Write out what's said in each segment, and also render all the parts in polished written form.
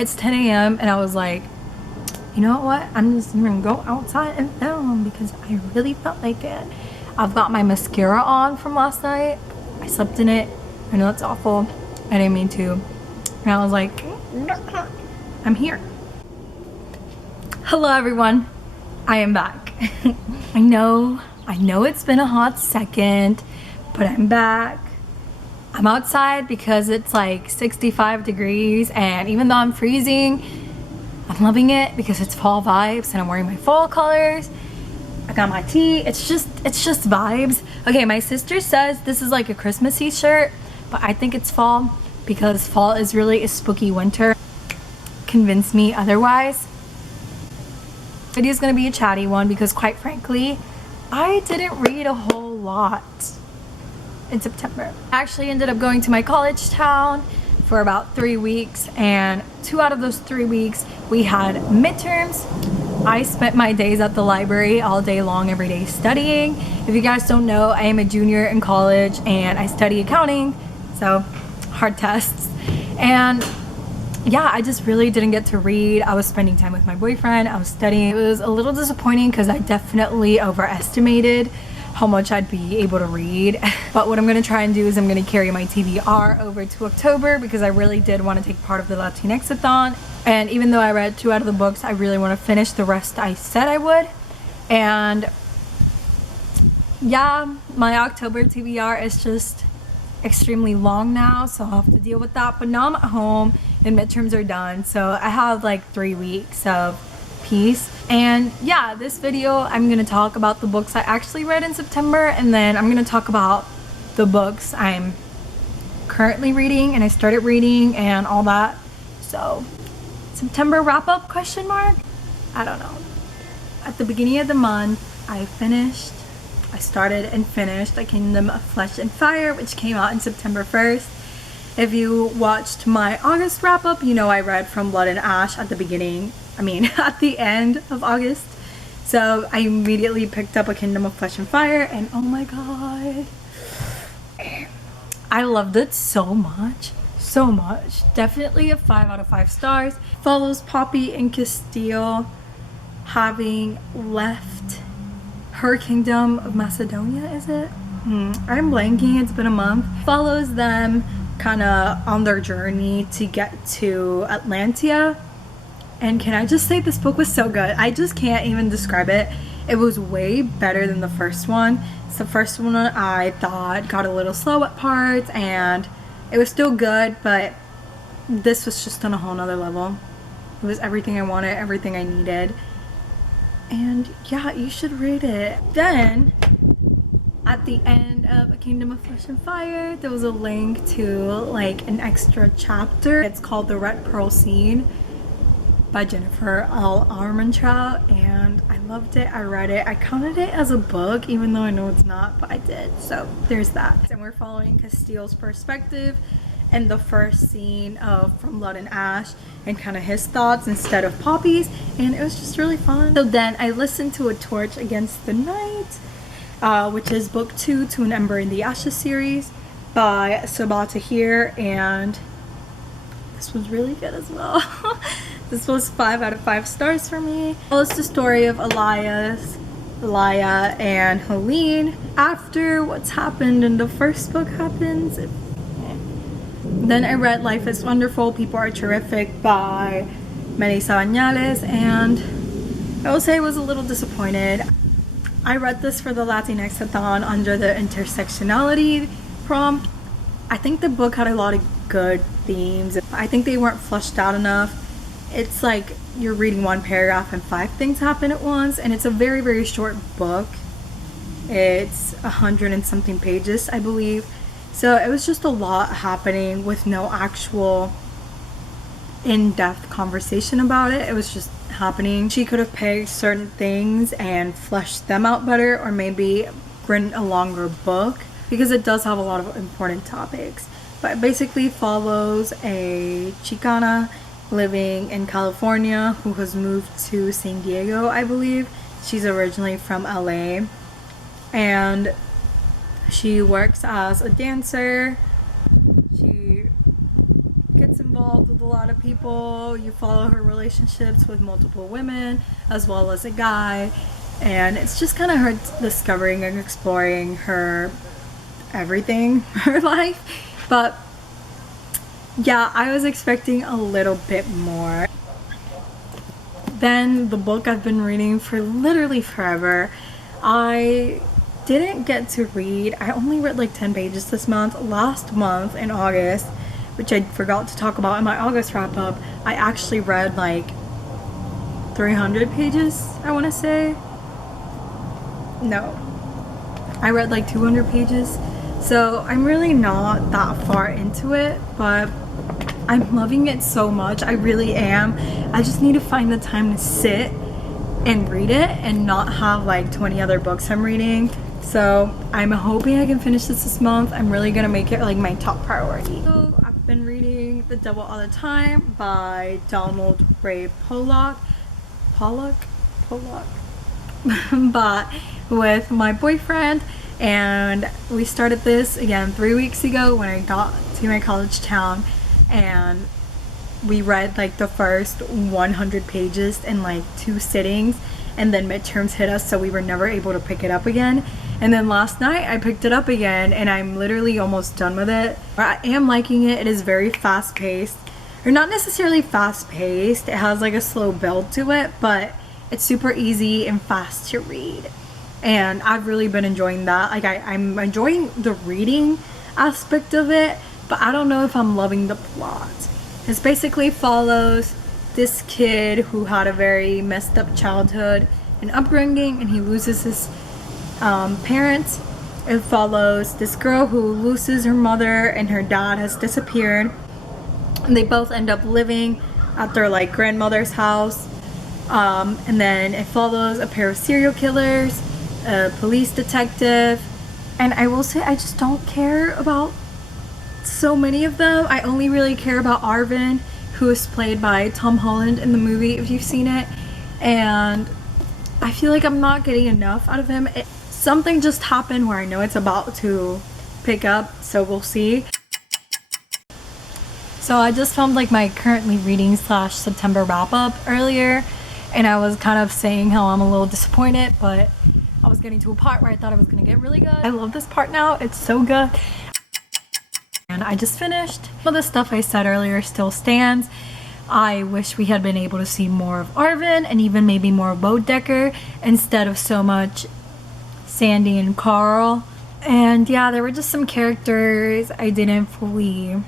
It's 10 a.m. and I was like, you know what? I'm just gonna go outside and film because I really felt like it. I've got my mascara on from last night. I slept in it. I know that's awful. I didn't mean to. And I was like, I'm here. Hello everyone. I am back. I know it's been a hot second, but I'm back. I'm outside because it's like 65 degrees, and even though I'm freezing, I'm loving it because it's fall vibes and I'm wearing my fall colors. I got my tea. It's just vibes. Okay, my sister says this is like a Christmassy shirt, but I think it's fall because fall is really a spooky winter. Convince me otherwise. Video is gonna be a chatty one because quite frankly, I didn't read a whole lot in September. I actually ended up going to my college town for about 3 weeks, and 2 out of those 3 weeks we had midterms. I spent my days at the library all day long, every day studying. If you guys don't know, I am a junior in college and I study accounting, so hard tests. And yeah, I just really didn't get to read. I was spending time with my boyfriend, I was studying. It was a little disappointing because I definitely overestimated how much I'd be able to read. But what I'm gonna try and do is I'm gonna carry my TBR over to October because I really did want to take part of the Latinx-a-thon. And even though I read 2 out of the books, I really want to finish the rest I said I would. And yeah, my October TBR is just extremely long now, so I'll have to deal with that. But now I'm at home and midterms are done, so I have like 3 weeks of peace. And yeah, this video I'm gonna talk about the books I actually read in September, and then I'm gonna talk about the books I'm currently reading and I started reading and all that. So September wrap up question mark? I don't know. At the beginning of the month I started and finished A Kingdom of Flesh and Fire, which came out in September 1st. If you watched my August wrap up, you know I read From Blood and Ash at the beginning, at the end of August. So I immediately picked up A Kingdom of Flesh and Fire, and oh my god, I loved it so much. Definitely a 5 out of 5 stars. Follows Poppy and Castile having left her kingdom of Macedonia, is it? I'm blanking, it's been a month. Follows them kind of on their journey to get to Atlantia. And can I just say, this book was so good. I just can't even describe it. It was way better than the first one. So the first one I thought got a little slow at parts, and it was still good, but this was just on a whole nother level. It was everything I wanted, everything I needed. And yeah, you should read it. Then at the end of A Kingdom of Flesh and Fire, there was a link to like an extra chapter. It's called The Red Pearl Scene by Jennifer L. Armentrout, and I loved it. I read it. I counted it as a book, even though I know it's not, but I did. So there's that. And we're following Castile's perspective in the first scene of From Blood and Ash, and kind of his thoughts instead of Poppy's, and it was just really fun. So then I listened to A Torch Against the Night, which is book 2 to An Ember in the Ashes series by Sabah Tahir, and this was really good as well. This was 5 out of 5 stars for me. Well, it's the story of Elias, Elia, and Helene after what's happened in the first book happens. Then I read Life is Wonderful, People Are Terrific by Melissa Bañales, and I will say I was a little disappointed. I read this for the Latinx-a-thon under the intersectionality prompt. I think the book had a lot of good themes. I think they weren't fleshed out enough. It's like you're reading one paragraph and 5 things happen at once, and it's a very, very short book. It's 100 and something pages, I believe. So it was just a lot happening with no actual in-depth conversation about it. It was just happening. She could have picked certain things and fleshed them out better, or maybe written a longer book, because it does have a lot of important topics. But it basically follows a Chicana living in California who has moved to San Diego, I believe. She's originally from LA, and she works as a dancer. She gets involved involved with a lot of people. You follow her relationships with multiple women as well as a guy, and it's just kind of her discovering and exploring her everything, her life. But yeah, I was expecting a little bit more. Then the book I've been reading for literally forever, I didn't get to read. I only read like 10 pages this month. Last month in August, which I forgot to talk about in my August wrap up, I actually read like 300 pages, I want to say. No, I read like 200 pages. So I'm really not that far into it, but I'm loving it so much. I really am. I just need to find the time to sit and read it and not have like 20 other books I'm reading. So I'm hoping I can finish this month. I'm really gonna make it like my top priority. So I've been reading The Devil All the Time by Donald Ray Pollock, but with my boyfriend, and we started this again 3 weeks ago when I got to my college town, and we read like the first 100 pages in like 2 sittings, and then midterms hit us, so we were never able to pick it up again. And then last night I picked it up again, and I'm literally almost done with it. I am liking it. It is very fast paced, or not necessarily fast paced, it has like a slow build to it, but it's super easy and fast to read, and I've really been enjoying that. Like I'm enjoying the reading aspect of it, but I don't know if I'm loving the plot. It basically follows this kid who had a very messed up childhood and upbringing, and he loses his parents. It follows this girl who loses her mother, and her dad has disappeared, and they both end up living at their like grandmother's house. And then it follows a pair of serial killers, a police detective, and I will say I just don't care about so many of them. I only really care about Arvin, who is played by Tom Holland in the movie, if you've seen it, and I feel like I'm not getting enough out of him. Something just happened where I know it's about to pick up, so we'll see. So I just filmed like my currently reading / September wrap up earlier, and I was kind of saying how I'm a little disappointed, but I was getting to a part where I thought it was gonna get really good. I love this part now, it's so good. And I just finished. Some of the stuff I said earlier still stands. I wish we had been able to see more of Arvin, and even maybe more of Bodecker, instead of so much Sandy and Carl. And yeah, there were just some characters I didn't fully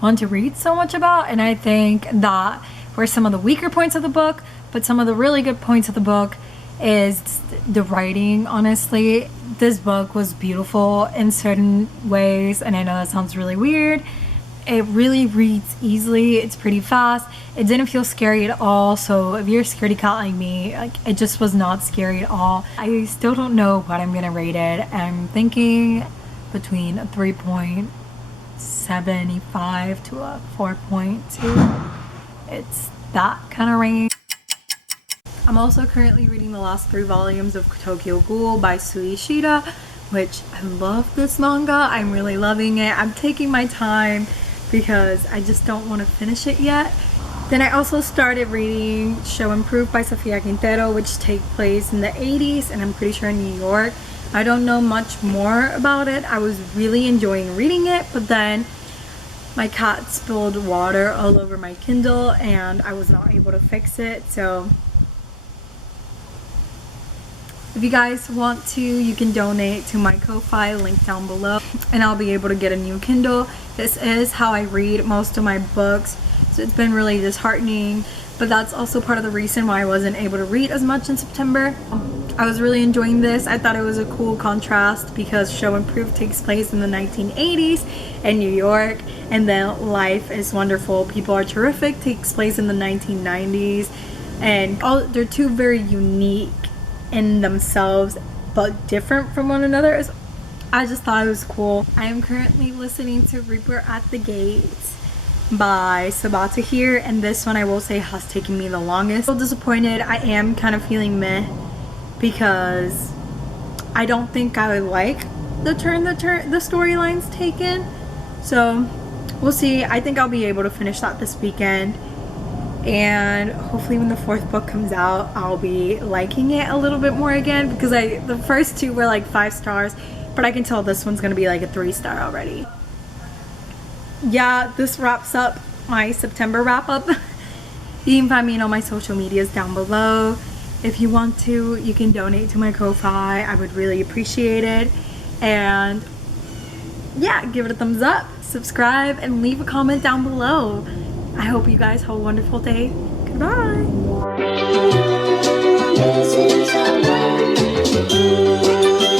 want to read so much about, and I think that were some of the weaker points of the book, but some of the really good points of the book is the writing. Honestly, this book was beautiful in certain ways, and I know that sounds really weird. It really reads easily, it's pretty fast, it didn't feel scary at all, so if you're a scaredy cat like me, like, it just was not scary at all. I still don't know what I'm gonna rate it. I'm thinking between a 3.75 to a 4.2. It's that kind of range. I'm also currently reading the last 3 volumes of Tokyo Ghoul by Sui Ishida, which I love this manga. I'm really loving it. I'm taking my time because I just don't want to finish it yet. Then I also started reading Show Improved by Sofia Quintero, which takes place in the 80s, and I'm pretty sure in New York. I don't know much more about it. I was really enjoying reading it, but then my cat spilled water all over my Kindle and I was not able to fix it. So if you guys want to, you can donate to my Ko-Fi, link down below, and I'll be able to get a new Kindle. This is how I read most of my books, so it's been really disheartening, but that's also part of the reason why I wasn't able to read as much in September. I was really enjoying this. I thought it was a cool contrast because Show Improved takes place in the 1980s in New York, and then Life is Wonderful, People Are Terrific takes place in the 1990s, and they're two very unique in themselves but different from one another. I just thought it was cool. I am currently listening to Reaper at the Gates by Sabaa Tahir, and this one I will say has taken me the longest. I'm so disappointed. I am kind of feeling meh because I don't think I would like the turn the storyline's taken. So we'll see. I think I'll be able to finish that this weekend. And hopefully when the 4th book comes out, I'll be liking it a little bit more again, because the first 2 were like 5 stars, but I can tell this one's gonna be like a 3-star already. Yeah, this wraps up my September wrap up. You can find me on all my social medias down below. If you want to, you can donate to my Ko-Fi. I would really appreciate it. And yeah, give it a thumbs up, subscribe, and leave a comment down below. I hope you guys have a wonderful day. Goodbye. This is our